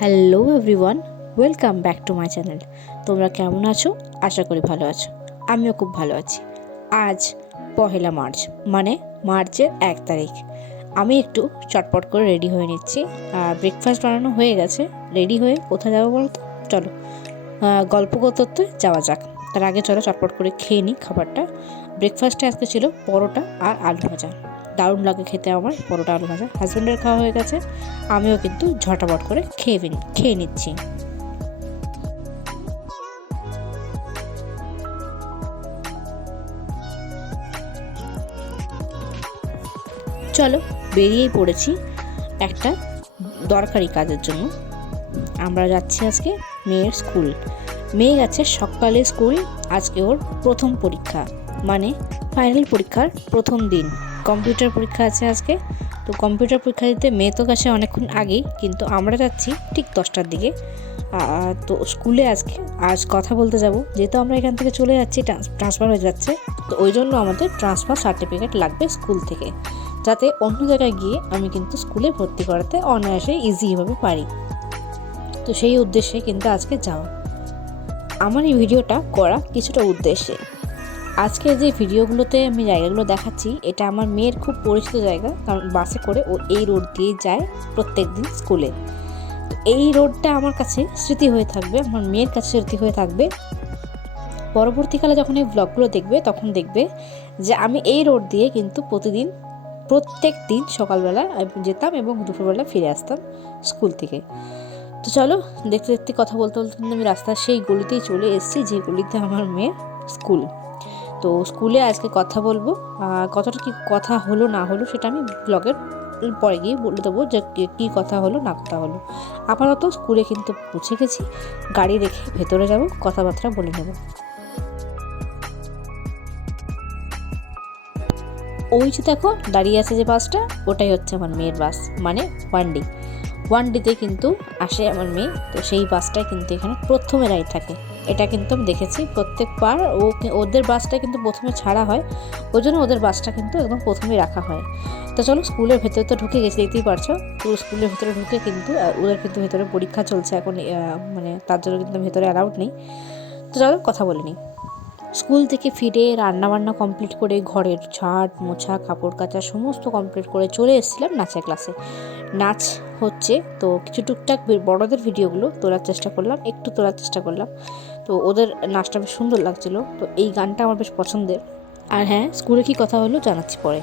Hello everyone, welcome back to my channel. তোমরা কেমন আছো? আশা করি ভালো আছো। আমিও খুব ভালো আছি। আজ পহেলা মার্চ, মানে মার্চের 1 তারিখ। আমি একটু চটপট করে রেডি হয়ে নিচ্ছি। ব্রেকফাস্ট বানানো হয়ে গেছে। রেডি হয়ে কোথায় যাবো বলো তো? চলো গল্প করতে করতে যাওয়া যাক। তার আগে চলো চটপট করে খেয়ে নিই খাবারটা। ব্রেকফাস্টে আজকে ছিল পরোটা আর আলু ভাজা। দারুণ লাগে খেতে আমার পরোটা আলু ভাজা। হাজব্যান্ডের খাওয়া হয়ে গেছে, আমিও কিন্তু ঝটাপট করে খেয়ে নিচ্ছি। চলো বেরিয়েই পড়েছি একটা দরকারি কাজের জন্য। আমরা যাচ্ছি আজকে মেয়ের স্কুল। মেয়ে গেছে সকালে স্কুল। আজকে ওর প্রথম পরীক্ষা, মানে ফাইনাল পরীক্ষার প্রথম দিন। কম্পিউটার পরীক্ষা আছে আজকে। তো কম্পিউটার পরীক্ষা দিতে মেয়ে তো গেছে অনেকক্ষণ আগেই, কিন্তু আমরা যাচ্ছি ঠিক 10টার দিকে। তো স্কুলে আজ কথা বলতে যাব, যেহেতু আমরা এখান থেকে চলে যাচ্ছি, ট্রান্সফার হয়ে যাচ্ছে। তো ওই জন্য আমাদের ট্রান্সফার সার্টিফিকেট লাগবে স্কুল থেকে, যাতে অন্য জায়গায় গিয়ে আমি কিন্তু স্কুলে ভর্তি করাতে অনায়াসে ইজিভাবে পারি। তো সেই উদ্দেশ্যে কিন্তু আজকে যাওয়া। আমার এই ভিডিওটা করা কিছুটা উদ্দেশ্যে। আজকে যে ভিডিওগুলোতে আমি জায়গাগুলো দেখাচ্ছি, এটা আমার মেয়ের খুব পরিচিত জায়গা, কারণ বাসে করে ও এই রোড দিয়ে যায় প্রত্যেক দিন স্কুলে। তো এই রোডটা আমার কাছে স্মৃতি হয়ে থাকবে, আমার মেয়ের কাছে স্মৃতি হয়ে থাকবে। পরবর্তীকালে যখন এই ব্লগগুলো দেখবে, তখন দেখবে যে আমি এই রোড দিয়ে কিন্তু প্রত্যেক দিন সকালবেলা যেতাম এবং দুপুরবেলা ফিরে আসতাম স্কুল থেকে। তো চলো দেখতে দেখতে কথা বলতে বলতে কিন্তু আমি রাস্তার সেই গলিতেই চলে এসেছি, যে গলিতে আমার মেয়ের স্কুল। তো স্কুলে আজকে কথা বলবো। কতটা কি কথা হলো না হলো সেটা আমি ব্লগের পরে গিয়ে বলে দেবো যে কী কথা হলো না কথা হলো। আপাতত স্কুলে কিন্তু পৌঁছে গেছি, গাড়ি রেখে ভেতরে যাব, কথাবার্তা বলে নেব। ওই যে দেখো দাঁড়িয়ে আছে যে বাসটা, ওটাই হচ্ছে আমার মেয়ের বাস, মানে 1D কিন্তু আসে আমার মেয়ে। তো সেই বাসটাই কিন্তু এখানে প্রথমে দাঁড়িয়ে থাকে। এটা কিন্তু আমি দেখেছি প্রত্যেকবার ওদের বাসটা কিন্তু প্রথমে ছাড়া হয়, ওই জন্য ওদের বাসটা কিন্তু একদম প্রথমেই রাখা হয়। তো চলো স্কুলের ভেতরে তো ঢুকে গেছি, দেখতেই পারছো। তো স্কুলের ভেতরে ঢুকে কিন্তু ওদের কিন্তু ভেতরে পরীক্ষা চলছে এখন, মানে তার জন্য কিন্তু ভেতরে অ্যালাউড নেই। তো চলো কথা বলে নিই। স্কুল থেকে ফিরে রান্নাবান্না কমপ্লিট করে ঘরের ঝাড় মোছা কাপড় কাচা সমস্ত কমপ্লিট করে চলে এসেছিলাম নাচের ক্লাসে। নাচ হচ্ছে, তো কিছু টুকটাক বড়দের ভিডিওগুলো তোলার চেষ্টা করলাম। তো ওদের নাচটা বেশ সুন্দর লাগছিল। তো এই গানটা আমার বেশ পছন্দের। আর হ্যাঁ, স্কুলে কি কথা হলো জানাচ্ছি পরে।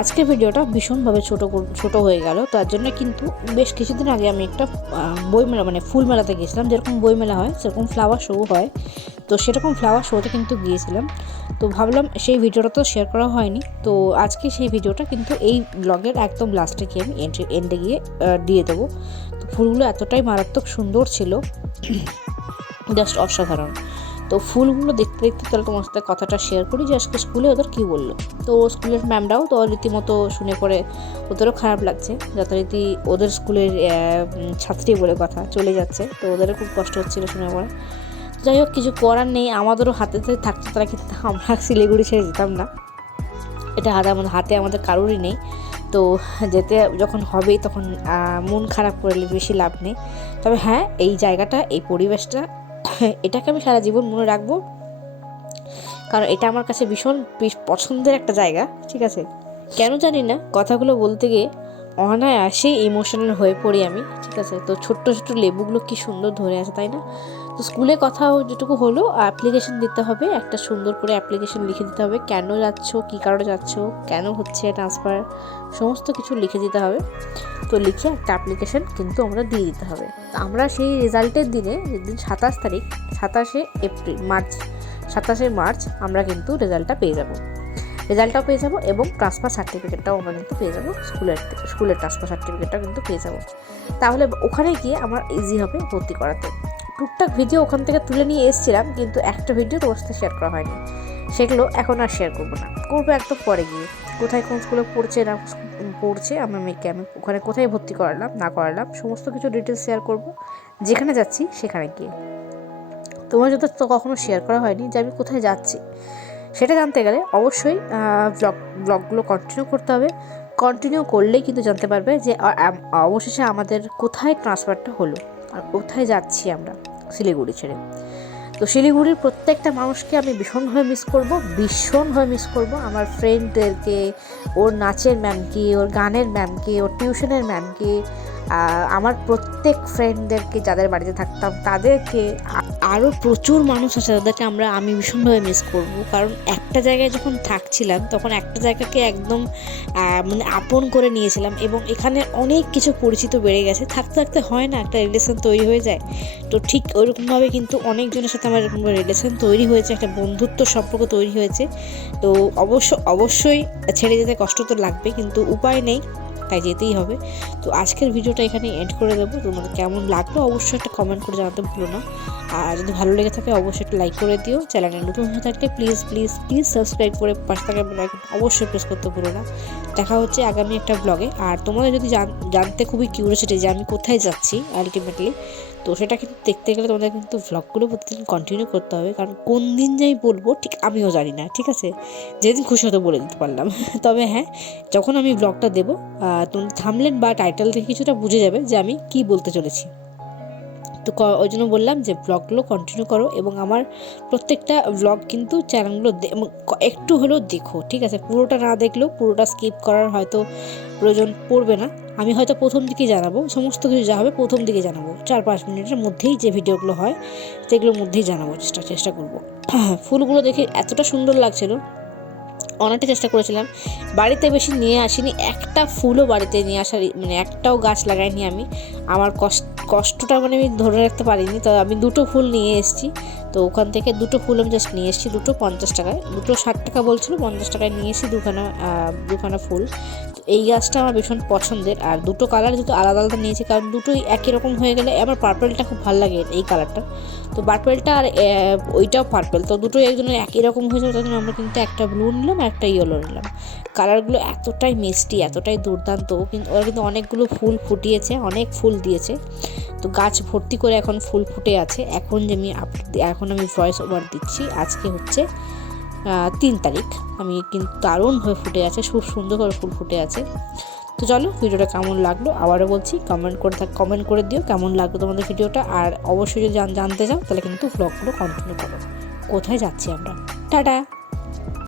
আজকের ভিডিওটা ভীষণভাবে ছোট হয়ে গেল, তার জন্য কিন্তু বেশ কিছুদিন আগে আমি একটা বইমেলা মানে ফুল মেলাতে গিয়েছিলাম। যেরকম বইমেলা হয় সেরকম ফ্লাওয়ার শো হয়, তো সেরকম ফ্লাওয়ার শোতে কিন্তু গিয়েছিলাম। তো ভাবলাম সেই ভিডিওটা তো শেয়ার করা হয়নি, তো আজকে সেই ভিডিওটা কিন্তু এই ব্লগের একদম লাস্টে গিয়ে আমি এন্ডে গিয়ে দিয়ে দেবো। তো ফুলগুলো এতটাই মারাত্মক সুন্দর ছিল, জাস্ট অসাধারণ। তো ফুলগুলো দেখতে দেখতে তাহলে তোমার সাথে কথাটা শেয়ার করি যে আজকে স্কুলে ওদের কী বললো। তো স্কুলের ম্যামরাও তো রীতিমতো শুনে পড়ে ওদেরও খারাপ লাগছে, যথারীতি ওদের স্কুলের ছাত্রী বলে কথা চলে যাচ্ছে, তো ওদেরও খুব কষ্ট হচ্ছিলো শুনে পড়ে। যাই হোক, কিছু করার নেই, আমাদেরও হাতে থাকতো তারা, কিন্তু আমরা শিলিগুড়ি ছেড়ে যেতাম না, এটা হাতে আমাদের কারোরই নেই। তো যেতে যখন হবেই তখন মন খারাপ করলে বেশি লাভ নেই। তবে হ্যাঁ, এই জায়গাটা, এই পরিবেশটা, এটাকে আমি সারা জীবন মনে রাখবো, কারণ এটা আমার কাছে ভীষণ পছন্দের একটা জায়গা। ঠিক আছে, কেন জানি না কথাগুলো বলতে গিয়ে অনায়াসেই ইমোশনাল হয়ে পড়ি আমি। ঠিক আছে, তো ছোট্ট ছোট্ট লেবুগুলো কি সুন্দর ধরে আছে, তাই না? তো স্কুলে কথা যেটুকু হলো, অ্যাপ্লিকেশন দিতে হবে, একটা সুন্দর করে অ্যাপ্লিকেশন লিখে দিতে হবে, কেন যাচ্ছ, কী কারণে যাচ্ছ, কেন হচ্ছে ট্রান্সফার, সমস্ত কিছু লিখে দিতে হবে। তো লিখে একটা অ্যাপ্লিকেশন কিন্তু আমরা দিয়ে দিতে হবে। তো আমরা সেই রেজাল্টের দিনে, যেদিন 27 মার্চ আমরা কিন্তু রেজাল্টটাও পেয়ে যাব এবং ট্রান্সফার সার্টিফিকেটটাও আমরা কিন্তু পেয়ে যাবো, স্কুলের ট্রান্সফার সার্টিফিকেটটাও কিন্তু পেয়ে যাবো। তাহলে ওখানে গিয়ে আমার ইজি হবে ভর্তি করাতে। টুকটাক ভিডিও ওখান থেকে তুলে নিয়ে এসেছিলাম, কিন্তু একটা ভিডিও তোমার সাথে শেয়ার করা হয়নি, সেগুলো এখন আর শেয়ার করবো না, করবো একদম পরে গিয়ে। কোথায় কোন স্কুলে পড়ছে আমার মেয়েকে, আমি ওখানে কোথায় ভর্তি করালাম না করালাম সমস্ত কিছু ডিটেলস শেয়ার করব যেখানে যাচ্ছি সেখানে গিয়ে। তোমার যদি তো কখনো শেয়ার করা হয়নি যে আমি কোথায় যাচ্ছি, সেটা জানতে গেলে অবশ্যই ব্লগগুলো কন্টিনিউ করতে হবে। কন্টিনিউ করলেই কিন্তু জানতে পারবে যে অবশেষে আমাদের কোথায় ট্রান্সফারটা হলো আর কোথায় যাচ্ছি আমরা শিলিগুড়ি ছেড়ে। তো শিলিগুড়ির প্রত্যেকটা মানুষকে আমি ভীষণভাবে মিস করব। আমার ফ্রেন্ডদেরকে, ওর নাচের ম্যামকে, ওর গানের ম্যামকে, ওর টিউশনের ম্যামকে, আমার প্রত্যেক ফ্রেন্ডদেরকে, যাদের বাড়িতে থাকতাম তাদেরকে, আরও প্রচুর মানুষ আছে তাদেরকে আমি ভীষণভাবে মিস করব। কারণ একটা জায়গায় যখন থাকছিলাম তখন একটা জায়গাকে একদম মানে আপন করে নিয়েছিলাম, এবং এখানে অনেক কিছু পরিচিত বেড়ে গেছে, থাকতে থাকতে হয় না একটা রিলেশন তৈরি হয়ে যায়। তো ঠিক ওইরকমভাবে কিন্তু অনেকজনের সাথে আমার এরকমভাবে রিলেশন তৈরি হয়েছে, একটা বন্ধুত্ব সম্পর্ক তৈরি হয়েছে। তো অবশ্যই ছেড়ে যেতে কষ্ট তো লাগবে, কিন্তু উপায় নেই, তাই যেতেই হবে। তো আজকের ভিডিওটা এখানে এন্ড করে দেবো। তোমাদের কেমন লাগলো অবশ্যই একটা কমেন্ট করে জানাতে ভুলো না, আর যদি ভালো লেগে থাকে অবশ্যই একটা লাইক করে দিও। চ্যানেলে নতুন হয়ে থাকলে প্লিজ সাবস্ক্রাইব করে পাশে থাকা বেল আইকন অবশ্যই প্রেস করতে ভুলো না। দেখা হচ্ছে আগামী একটা ব্লগে। আর তোমাদের যদি জানতে খুবই কিউরিওসিটি যে আমি কোথায় যাচ্ছি আলটিমেটলি, তো সেটা কিন্তু দেখতে গেলে তোমাদের কিন্তু ব্লগগুলো প্রতিদিন কন্টিনিউ করতে হবে, কারণ কোন দিন যাই বলবো ঠিক আমিও জানি না। ঠিক আছে, যেদিন খুশি হতে বলে দিতে পারলাম। তবে হ্যাঁ, যখন আমি ব্লগটা দেবো তুমি থাম্বনেল বা টাইটেল থেকে কিছুটা বুঝে যাবে যে আমি কি বলতে চলেছি। তো ওই জন্য বললাম যে ব্লগগুলো কন্টিনিউ করো, এবং আমার প্রত্যেকটা ব্লগ কিন্তু চ্যানেলগুলো একটু হলেও দেখো। ঠিক আছে, পুরোটা না দেখলেও, পুরোটা স্কিপ করার হয়তো প্রয়োজন পড়বে না। আমি হয়তো প্রথম দিকেই জানাবো, সমস্ত কিছু যা হবে প্রথম দিকে জানাবো, 4-5 মিনিটের মধ্যেই যে ভিডিওগুলো হয় সেগুলোর মধ্যেই জানাবো, চেষ্টা করবো। ফুলগুলো দেখে এতটা সুন্দর লাগছিল, অনেকটা চেষ্টা করেছিলাম, বাড়িতে বেশি নিয়ে আসিনি, একটা ফুলও বাড়িতে নিয়ে আসার মানে একটাও গাছ লাগাইনি আমি। আমার কষ্টটা আমি ধরে রাখতে পারিনি। তো আমি 2টো ফুল নিয়ে এসেছি, তো ওখান থেকে 2টো ফুল আমি জাস্ট নিয়ে এসেছি, 2টো 50 টাকায়, 2টো 60 টাকা বলছিল, 50 টাকায় নিয়ে এসেছি দুখানা ফুল। তো এই গাছটা আমার ভীষণ পছন্দের, আর 2টো কালার যেহেতু আলাদা আলাদা নিয়েছি, কারণ দুটোই একই রকম হয়ে গেলে, আমার পার্পেলটা খুব ভালো লাগে এই কালারটা, তো পার্পেলটা আর ওইটাও পার্পেল, তো দুটোই একজন্য একই রকম হয়ে যাবে, তখন আমরা কিন্তু একটা ব্লু নিলাম আর একটা ইয়েলো নিলাম। কালারগুলো এতটাই মিষ্টি, এতটাই দুর্দান্ত, কিন্তু ওরা কিন্তু অনেকগুলো ফুল ফুটিয়েছে, অনেক ফুল দিয়েছে, তো গাছ ভর্তি করে এখন ফুল ফুটে আছে। এখন আমি ভয়েস ওভার দিচ্ছি, আজকে হচ্ছে 3 তারিখ, আমি কিন্তু দারুণভাবে ফুটে আছে, খুব সুন্দর করে ফুল ফুটে আছে। তো চলো, ভিডিওটা কেমন লাগলো আবারও বলছি, কমেন্ট করে দিও কেমন লাগলো তোমাদের ভিডিওটা। আর অবশ্যই যদি জানতে চাও তাহলে কিন্তু ব্লগগুলো কন্টিনিউ করো, কোথায় যাচ্ছি আমরা। টাটা।